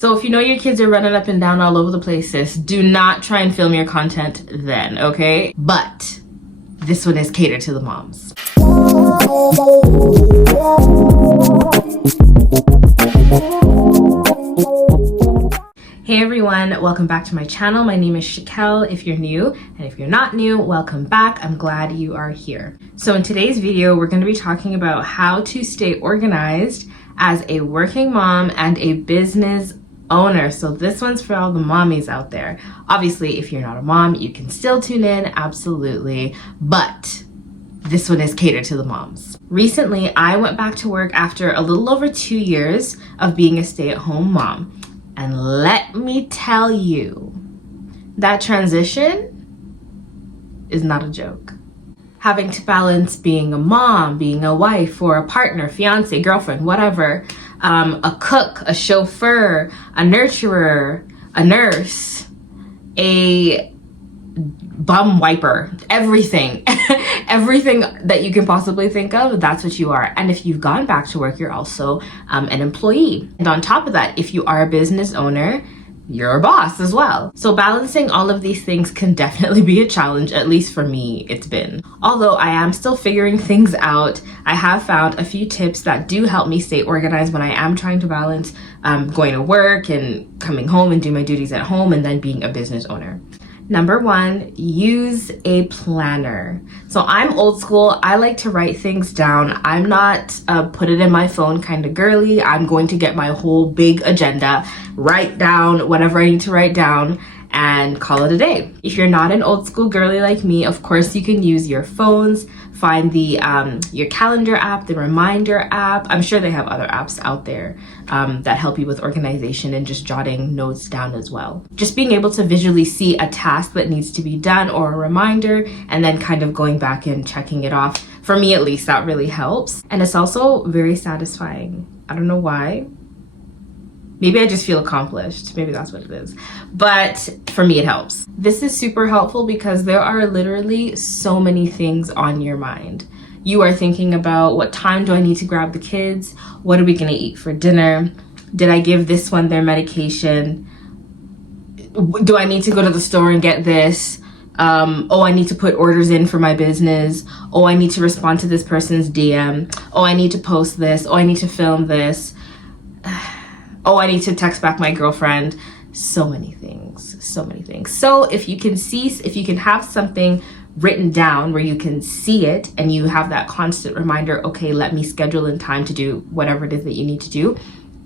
So if you know your kids are running up and down all over the place, sis, do not try and film your content then, okay? But this one is catered to the moms. Hey everyone, welcome back to my channel. My name is Shakel if you're new, and if you're not new, welcome back. I'm glad you are here. So in today's video, we're going to be talking about how to stay organized as a working mom and a business owner. So this one's for all the mommies out there. Obviously, if you're not a mom, you can still tune in, absolutely, but this one is catered to the moms. Recently, I went back to work after a little over 2 years of being a stay-at-home mom. And let me tell you, that transition is not a joke. Having to balance being a mom, being a wife, or a partner, fiance, girlfriend, whatever, a cook, a chauffeur, a nurturer, a nurse, a bum wiper, everything. Everything that you can possibly think of, that's what you are. And if you've gone back to work, you're also an employee. And on top of that, if you are a business owner, you're a boss as well. So balancing all of these things can definitely be a challenge, at least for me, it's been. Although I am still figuring things out, I have found a few tips that do help me stay organized when I am trying to balance going to work and coming home and do my duties at home and then being a business owner. Number one, use a planner. So I'm old school. I like to write things down. I'm not put it in my phone kind of girly. I'm going to get my whole big agenda, write down whatever I need to write down, and call it a day. If you're not an old school girly like me, of course you can use your phones, find the your calendar app, the reminder app. I'm sure they have other apps out there that help you with organization and just jotting notes down as well. Just being able to visually see a task that needs to be done or a reminder and then kind of going back and checking it off. For me at least, that really helps. And it's also very satisfying. I don't know why. Maybe I just feel accomplished. Maybe that's what it is. But for me, it helps. This is super helpful because there are literally so many things on your mind. You are thinking about, what time do I need to grab the kids? What are we gonna eat for dinner? Did I give this one their medication? Do I need to go to the store and get this? Oh, I need to put orders in for my business. Oh, I need to respond to this person's DM. Oh, I need to post this. Oh, I need to film this. Oh, I need to text back my girlfriend. So many things, so many things. So if you can have something written down where you can see it and you have that constant reminder, okay, let me schedule in time to do whatever it is that you need to do,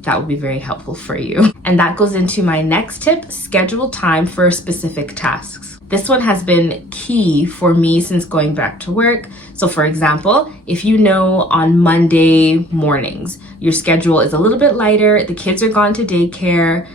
that would be very helpful for you. And that goes into my next tip, schedule time for specific tasks. This one has been key for me since going back to work. So for example, if you know on Monday mornings, your schedule is a little bit lighter, the kids are gone to daycare,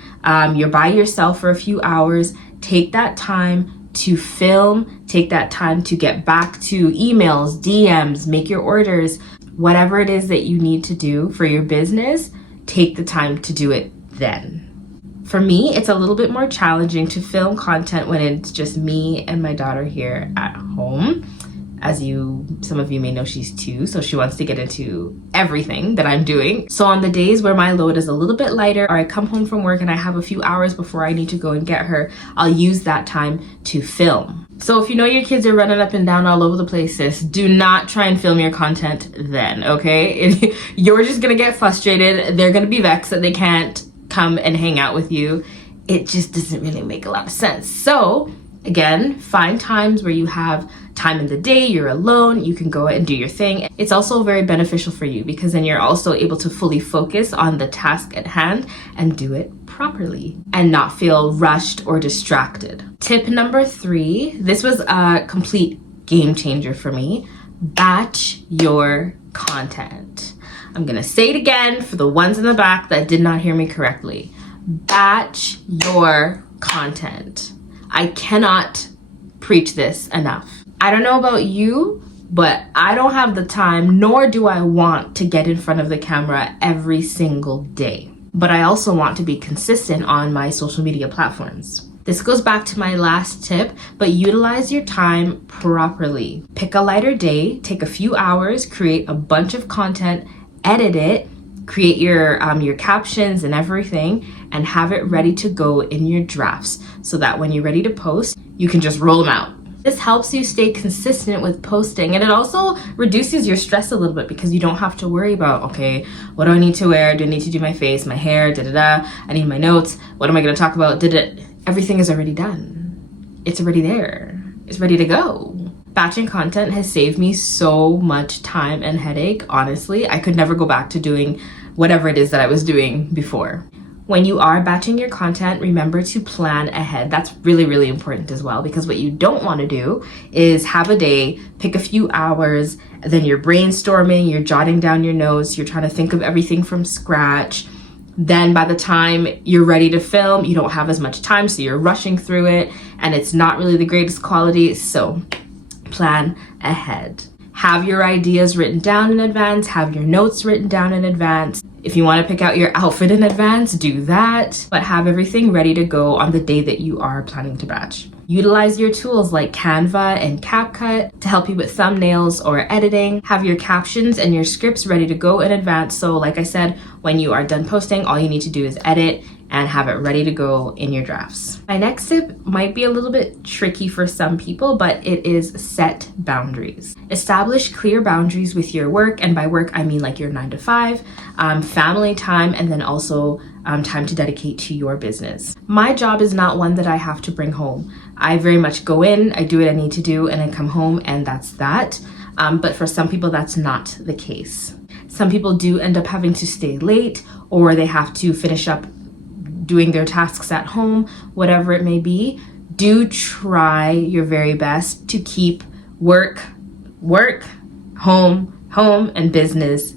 you're by yourself for a few hours, take that time to film, take that time to get back to emails, DMs, make your orders, whatever it is that you need to do for your business, take the time to do it then. For me, it's a little bit more challenging to film content when it's just me and my daughter here at home. As some of you may know, she's 2, so she wants to get into everything that I'm doing. So on the days where my load is a little bit lighter, or I come home from work and I have a few hours before I need to go and get her, I'll use that time to film. So if you know your kids are running up and down all over the place, sis, do not try and film your content then, okay? You're just gonna get frustrated. They're gonna be vexed that they can't come and hang out with you. It just doesn't really make a lot of sense. So again, find times where you have time in the day, you're alone, you can go and do your thing. It's also very beneficial for you because then you're also able to fully focus on the task at hand and do it properly and not feel rushed or distracted. Tip number 3, this was a complete game changer for me. Batch your content. I'm gonna say it again for the ones in the back that did not hear me correctly. Batch your content. I cannot preach this enough. I don't know about you, but I don't have the time, nor do I want to get in front of the camera every single day. But I also want to be consistent on my social media platforms. This goes back to my last tip, but utilize your time properly. Pick a lighter day, take a few hours, create a bunch of content, edit it, create your captions and everything, and have it ready to go in your drafts so that when you're ready to post, you can just roll them out. This helps you stay consistent with posting, and it also reduces your stress a little bit because you don't have to worry about, okay, what do I need to wear? Do I need to do my face, my hair, I need my notes. What am I going to talk about? Everything is already done. It's already there. It's ready to go. Batching content has saved me so much time and headache. Honestly, I could never go back to doing whatever it is that I was doing before. When you are batching your content, remember to plan ahead. That's really, really important as well, because what you don't want to do is have a day, pick a few hours, then you're brainstorming, you're jotting down your notes, you're trying to think of everything from scratch. Then by the time you're ready to film, you don't have as much time, so you're rushing through it, and it's not really the greatest quality. So plan ahead. Have your ideas written down in advance, have your notes written down in advance. If you want to pick out your outfit in advance, do that, but have everything ready to go on the day that you are planning to batch. Utilize your tools like Canva and CapCut to help you with thumbnails or editing. Have your captions and your scripts ready to go in advance. So like I said, when you are done posting, all you need to do is edit and have it ready to go in your drafts. My next tip might be a little bit tricky for some people, but it is set boundaries. Establish clear boundaries with your work, and by work I mean like your 9 to 5, family time, and then also time to dedicate to your business. My job is not one that I have to bring home. I very much go in, I do what I need to do, and I come home, and that's that. But for some people, that's not the case. Some people do end up having to stay late, or they have to finish up doing their tasks at home, whatever it may be. Do try your very best to keep work, home, and business.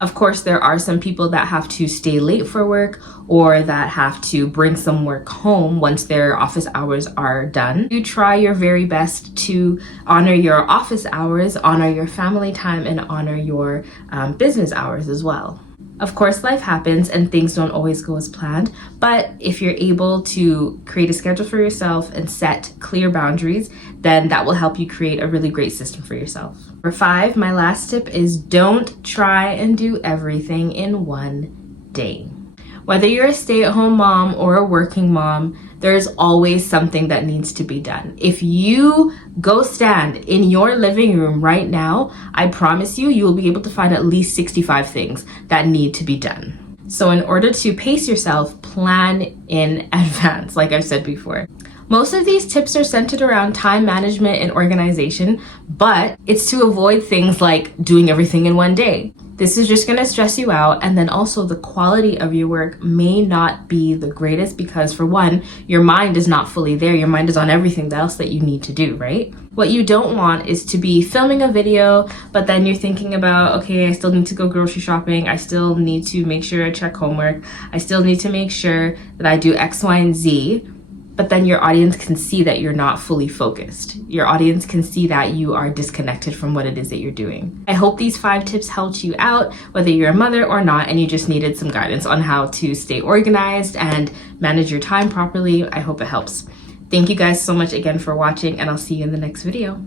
Of course, there are some people that have to stay late for work or that have to bring some work home once their office hours are done. You try your very best to honor your office hours, honor your family time, and honor your business hours as well. Of course, life happens and things don't always go as planned, but if you're able to create a schedule for yourself and set clear boundaries, then that will help you create a really great system for yourself. Number 5, my last tip is don't try and do everything in one day. Whether you're a stay-at-home mom or a working mom, there's always something that needs to be done. If you go stand in your living room right now, I promise you, will be able to find at least 65 things that need to be done. So in order to pace yourself, plan in advance, like I've said before. Most of these tips are centered around time management and organization, but it's to avoid things like doing everything in one day. This is just going to stress you out, and then also the quality of your work may not be the greatest because, for one, your mind is not fully there. Your mind is on everything else that you need to do, right? What you don't want is to be filming a video, but then you're thinking about, okay, I still need to go grocery shopping. I still need to make sure I check homework. I still need to make sure that I do X, Y, and Z. But then your audience can see that you're not fully focused. Your audience can see that you are disconnected from what it is that you're doing. I hope these 5 tips helped you out, whether you're a mother or not, and you just needed some guidance on how to stay organized and manage your time properly. I hope it helps. Thank you guys so much again for watching, and I'll see you in the next video.